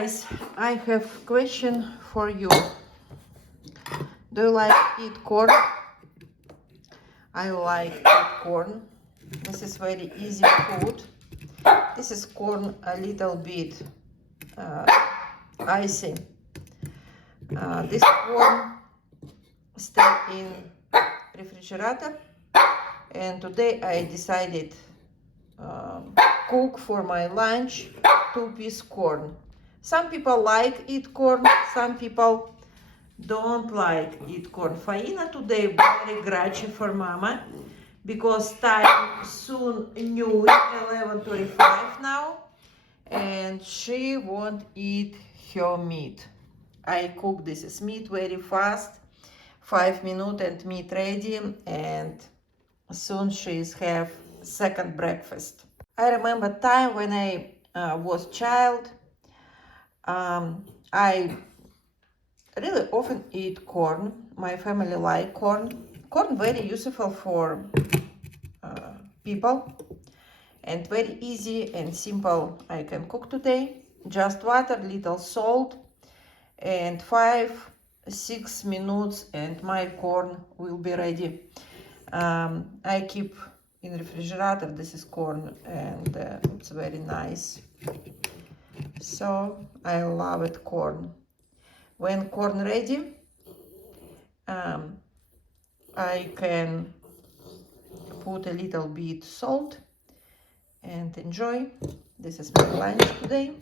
Guys, I have question for you. Do you like eat corn? I like eat corn. This is very easy food. This is corn a little bit icy. This corn stay in refrigerator, and today I decided cook for my lunch 2-piece corn. Some people like eat corn, some people don't like eat corn. Faina today very grouchy for mama because time soon noon, 11:35 now, and she won't eat her meat. I cook this is meat very fast, 5 minutes and meat ready, and soon she's have second breakfast. I remember time when I was child. I really often eat corn. My family like corn. Corn very useful for people and very easy and simple. I can cook today. Just water, little salt, and 5-6 minutes and my corn will be ready. I keep in refrigerator. This is corn, and it's very nice. So I love it corn. When corn ready, I can put a little bit salt and enjoy. This is my lunch today.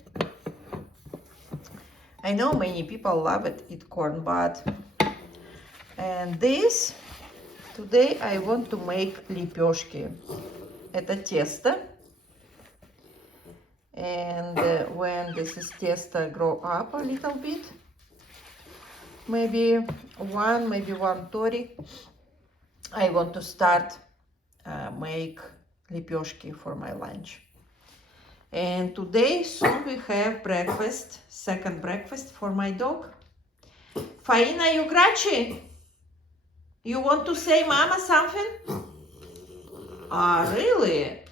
I know many people love it, eat corn, but and this today I want to make лепешки. Это тесто. And when this is testa grow up a little bit, maybe 1:30, I want to start make лепешки for my lunch. And today soon we have breakfast, second breakfast for my dog. Faina, you grouchy? You want to say mama something? Really?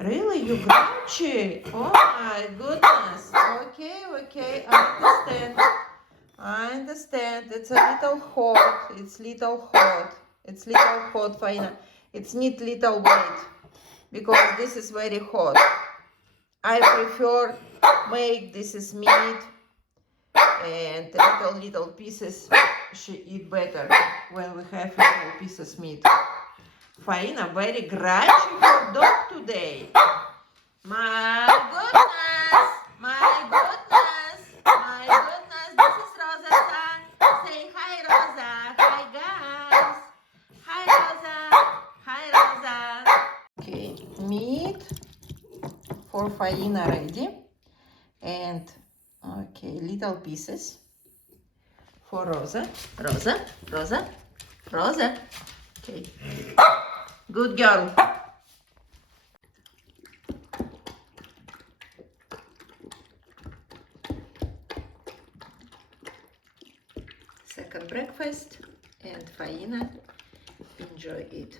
Really, you grouchy? Oh my goodness. Okay, I understand. It's a little hot. It's little hot, Faina. It's need little wait because this is very hot. I prefer make this is meat and little pieces. She eat better when we have little pieces meat. Faina very grouchy for dog today. My goodness. This is Rosa. Say hi, Rosa. Hi, guys. Hi, Rosa. Okay, meat for Faina ready. And, okay, little pieces for Rosa. Rosa. Okay. Good girl. Second breakfast, and Faina enjoy it.